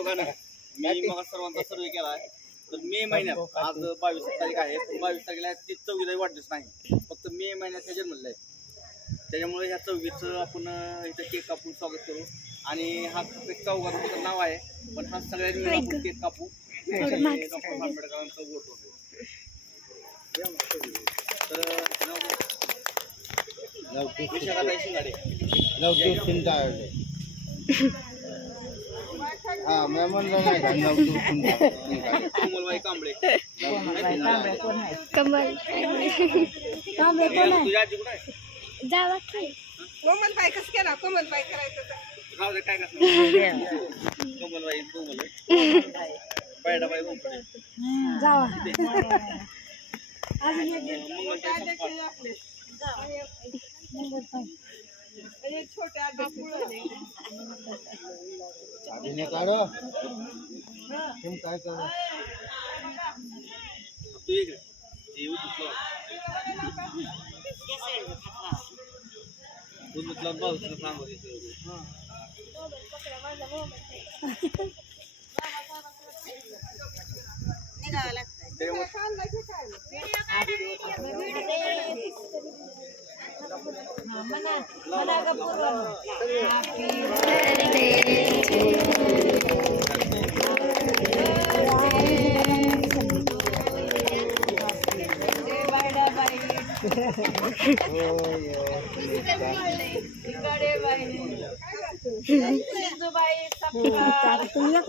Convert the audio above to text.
योगानं मी मग सर्वांचा सर्वे केला आहे. तर मे महिन्यात आज 22 तारीख आहे. 22 तारखेला ती 24 वाढदिवस नाही, फक्त मे महिन्यात हे जन्मलेलं आहे. त्याच्यामुळे ह्या 24चं आपण इथं केक कापून स्वागत करू. आणि हा एक चौघांचं नाव आहे, पण हा सगळ्यांनी मिळून आपण केक कापू आणि डॉक्टर आंबेडकरांचं वोट होतो. तर कोमलबाई कांबळे तुझ्या आजी कुठं आहे? जावा की कोमलबाई कसं केला? कोमलबाई करायचं तर राहू दे, काय कसं कोमलबाई बायडाबाई कोंबडे जावा छोट्या अभिनय काढो तुम काय करा तू इकडे येऊ दुसरा भाऊचं सांगू तुम्ही